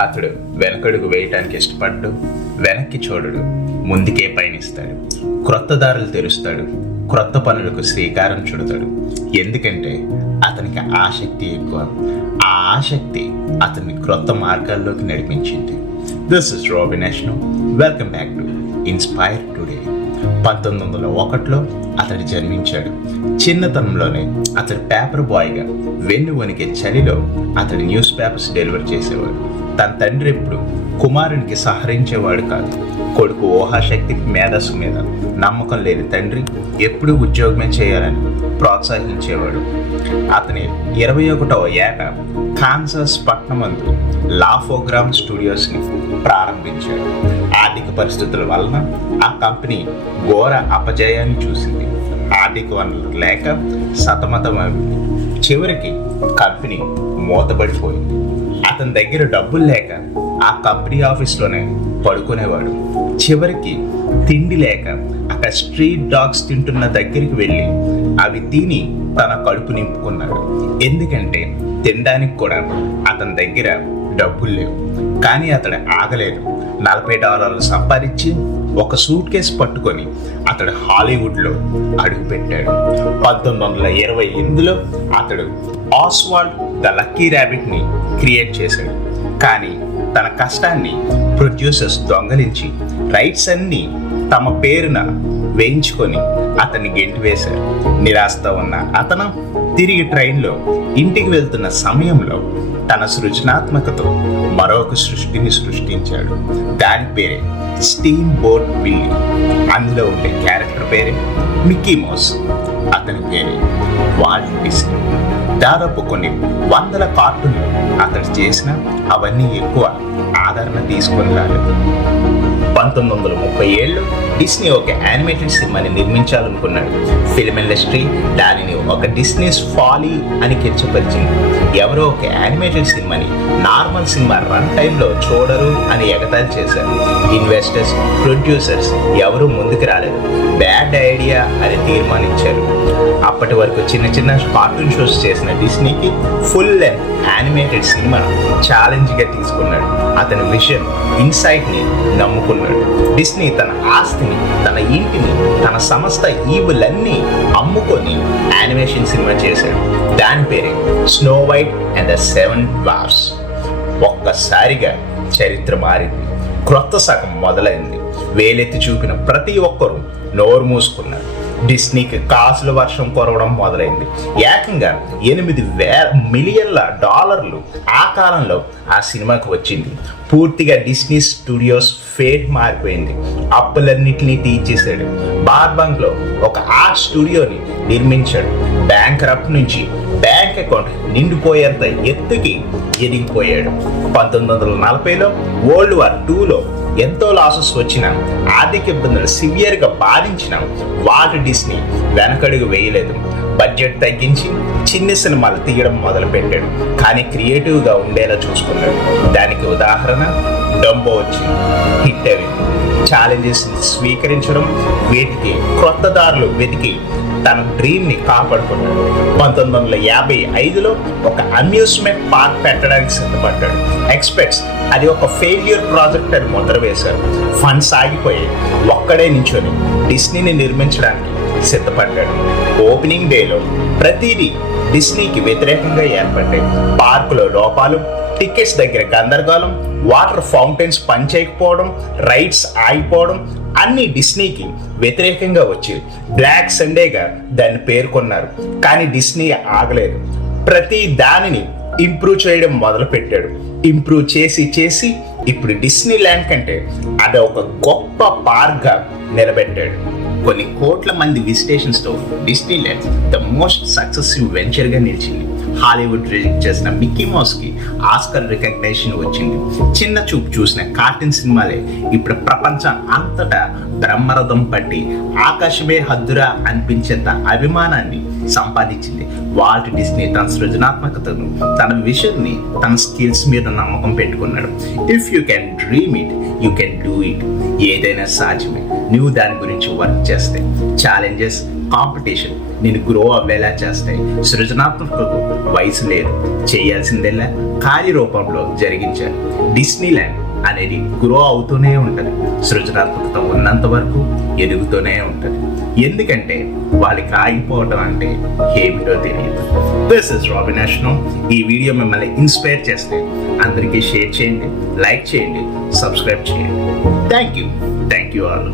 అతడు వెనకడుగు వేయటానికి ఇష్టపడ్డు, వెనక్కి చూడడు, ముందుకే పయనిస్తాడు. క్రొత్త దారులు తెరుస్తాడు, క్రొత్త పనులకు శ్రీకారం చుడతాడు. ఎందుకంటే అతనికి ఆసక్తి ఎక్కువ. ఆ ఆసక్తి అతన్ని క్రొత్త మార్గాల్లోకి నడిపించింది. This is Robin Ashno. Welcome back to inspire today. 1901లో అతడు జన్మించాడు. చిన్నతనంలోనే అతడు పేపర్ బాయ్గా వెన్ను వణికే చలిలో అతడు న్యూస్ పేపర్స్ డెలివర్ చేసేవాడు. తన తండ్రి ఎప్పుడు కుమారునికి సహరించేవాడు కాదు. కొడుకు ఊహాశక్తికి మేధస్సు మీద నమ్మకం లేని తండ్రి ఎప్పుడూ ఉద్యోగమే చేయాలని ప్రోత్సహించేవాడు. అతని 21వ ఏట కాన్సాస్ పట్టణమందు లాఫోగ్రామ్ స్టూడియోస్ని ప్రారంభించాడు. ఆర్థిక పరిస్థితుల వలన ఆ కంపెనీ ఘోర అపజయాన్ని చూసింది. ఆర్థిక వనరులు లేక సతమతమైంది. చివరికి కంపెనీ మూతబడిపోయింది. అతని దగ్గర డబ్బులు లేక ఆ కంపెనీ ఆఫీస్లోనే పడుకునేవాడు. చివరికి తిండి లేక అక్కడ స్ట్రీట్ డాగ్స్ తింటున్న దగ్గరికి వెళ్ళి అవి తిని తన కడుపు నింపుకున్నాడు. ఎందుకంటే తినడానికి కూడా అతని దగ్గర డబ్బులు లేవు. కానీ అతడు ఆగలేదు. $40 సంపాదించి ఒక సూట్ కేసు పట్టుకొని అతడు హాలీవుడ్లో అడుగుపెట్టాడు. 1928లో అతడు ఆస్వాల్డ్ ద లక్కీ ర్యాబిట్ని క్రియేట్ చేశాడు. కానీ తన కష్టాన్ని ప్రొడ్యూసర్స్ దొంగలించి రైట్స్ అన్నీ తమ పేరున వేయించుకొని అతన్ని గెంటివేశారు. నిరాశతో ఉన్న అతను తిరిగి ట్రైన్లో ఇంటికి వెళ్తున్న సమయంలో తన సృజనాత్మకతో మరొక సృష్టిని సృష్టించాడు. దాని పేరే స్టీమ్ బోట్ విల్లీ. అందులో ఉండే క్యారెక్టర్ పేరే మిక్కీ మౌస్. అతని పేరే వాల్ట్ డిస్నీ. దాదాపు కొన్ని 100 కార్టూన్లు అతడు చేసిన అవన్నీ ఎక్కువ ఆదరణ తీసుకొని రాలేదు. 1937లో డిస్నీ ఒక యానిమేటెడ్ సినిమాని నిర్మించాలనుకున్నాడు. ఫిల్మ్ ఇండస్ట్రీ దానిని ఒక డిస్నీస్ ఫాలీ అని కించపరిచింది. ఎవరో ఒక యానిమేటెడ్ సినిమాని నార్మల్ సినిమా రన్ టైంలో చూడరు అని ఎగతాళి చేశారు. ఇన్వెస్టర్స్, ప్రొడ్యూసర్స్ ఎవరూ ముందుకు రాలేదు. బ్యాడ్ ఐడియా అని తీర్మానించారు. అప్పటి వరకు చిన్న చిన్న కార్టూన్ షోస్ చేసిన డిస్నీకి ఫుల్ లెంత్ యానిమేటెడ్ సినిమా ఛాలెంజ్గా తీసుకున్నాడు. అతని విజన్, ఇన్సైట్ని నమ్ముకున్నాడు. డిస్నీ తన ఆస్తిని, తన ఇంటిని, తన సమస్త ఈవులన్నీ అమ్ముకొని యానిమేషన్ సినిమా చేశాడు. దాని పేరే snow white and the 7 dwarfs. ఒక్కసారిగా చరిత్ర మారింది. క్రొత్త శకం మొదలైంది. వేలెత్తి చూపిన ప్రతి ఒక్కరూ నోరు మూసుకున్నారు. డిస్నీకి కాసుల వర్షం కురవడం మొదలైంది. ఏకంగా $8 మిలియన్ల ఆ కాలంలో ఆ సినిమాకి వచ్చింది. పూర్తిగా డిస్నీ స్టూడియోస్ ఫేట్ మారిపోయింది. అప్పులన్నింటినీ తీర్చేశాడు. బార్బంక్లో ఒక ఆర్ట్ స్టూడియోని నిర్మించాడు. బ్యాంక్ నుంచి బ్యాంక్ అకౌంట్ నిండిపోయేంత ఎత్తుకి ఎదిగిపోయాడు. 1940లో వరల్డ్ వార్ 2లో ఎంతో లాసెస్ వచ్చిన, ఆర్థిక ఇబ్బందులు సివియర్గా బాధించిన వాల్ట్ డిస్నీ వెనకడుగు వేయలేదు. బడ్జెట్ తగ్గించి చిన్న సినిమాలు తీయడం మొదలుపెట్టాడు. కానీ క్రియేటివ్గా ఉండేలా చూసుకున్నాడు. దానికి ఉదాహరణ డంబో వచ్చింది. హిట్ అవి. ఛాలెంజెస్ స్వీకరించడం, వీటికి క్రొత్త దారులు వెతికి తన డ్రీమ్ని కాపాడుకున్నాడు. 1955లో ఒక అమ్యూస్మెంట్ పార్క్ పెట్టడానికి సిద్ధపడ్డాడు. ఎక్స్పర్ట్స్ అది ఒక ఫెయిల్యూర్ ప్రాజెక్ట్ అని ముద్ర వేశారు. ఫండ్స్ ఆగిపోయాయి. ఒక్కడే నించొని డిస్నీని నిర్మించడానికి సిద్ధపడ్డాడు. ఓపెనింగ్ డేలో ప్రతిదీ డిస్నీకి వ్యతిరేకంగా ఏర్పడ్డాయి. పార్కులో లోపాలు, టికెట్స్ దగ్గర గందరగోళం, వాటర్ ఫౌంటైన్స్ పనిచేయకపోవడం, రైడ్స్ ఆగిపోవడం అన్నీ డిస్నీకి వ్యతిరేకంగా వచ్చేవి. బ్లాక్ సండేగా దాన్ని పేర్కొన్నారు. కానీ డిస్నీ ఆగలేదు. ప్రతి దానిని ఇంప్రూవ్ చేయడం మొదలుపెట్టాడు. ఇంప్రూవ్ చేసి ఇప్పుడు డిస్నీ ల్యాండ్ కంటే అది ఒక గొప్ప పార్క్గా నిలబెట్టాడు. కొన్ని కోట్ల మంది విజిటేషన్స్తో Disneyland the most successive వెంచర్గా నిలిచింది. హాలీవుడ్ రిజెక్ట్ చేసిన మిక్కీ మౌస్కి ఆస్కర్ రికగ్నిషన్ వచ్చింది. చిన్న చూపు చూసిన కార్టూన్ సినిమాలే ఇప్పుడు ప్రపంచం అంతటా బ్రహ్మరథం పట్టి ఆకాశమే హద్దురా అనిపించేంత అభిమానాన్ని సంపాదించింది. వాల్ట్ డిస్నీ తన సృజనాత్మకతను, తన విషన్ని, తన స్కిల్స్ మీద నమ్మకం పెట్టుకున్నాడు. If you can dream it, you can do it. ఏదైనా సాధ్యమే నువ్వు దాని గురించి వర్క్ చేస్తే. ఛాలెంజెస్, కాంపిటీషన్ నేను గ్రో అవ్వేలా చేస్తాయి. సృజనాత్మకతకు వయసు లేదు, చేయాల్సిందల్లా కార్యరూపంలో జరిగించాలి. డిస్నీ ల్యాండ్ అనేది గ్రో అవుతూనే ఉంటుంది. సృజనాత్మకత ఉన్నంత వరకు ఎదుగుతూనే ఉంటుంది. ఎందుకంటే వాళ్ళకి ఆగిపోవటం అంటే ఏమిటో తెలియదు. This is Robin Ashno. ఈ వీడియో మిమ్మల్ని ఇన్స్పైర్ చేస్తే అందరికీ షేర్ చేయండి, లైక్ చేయండి, సబ్స్క్రైబ్ చేయండి. Thank you all.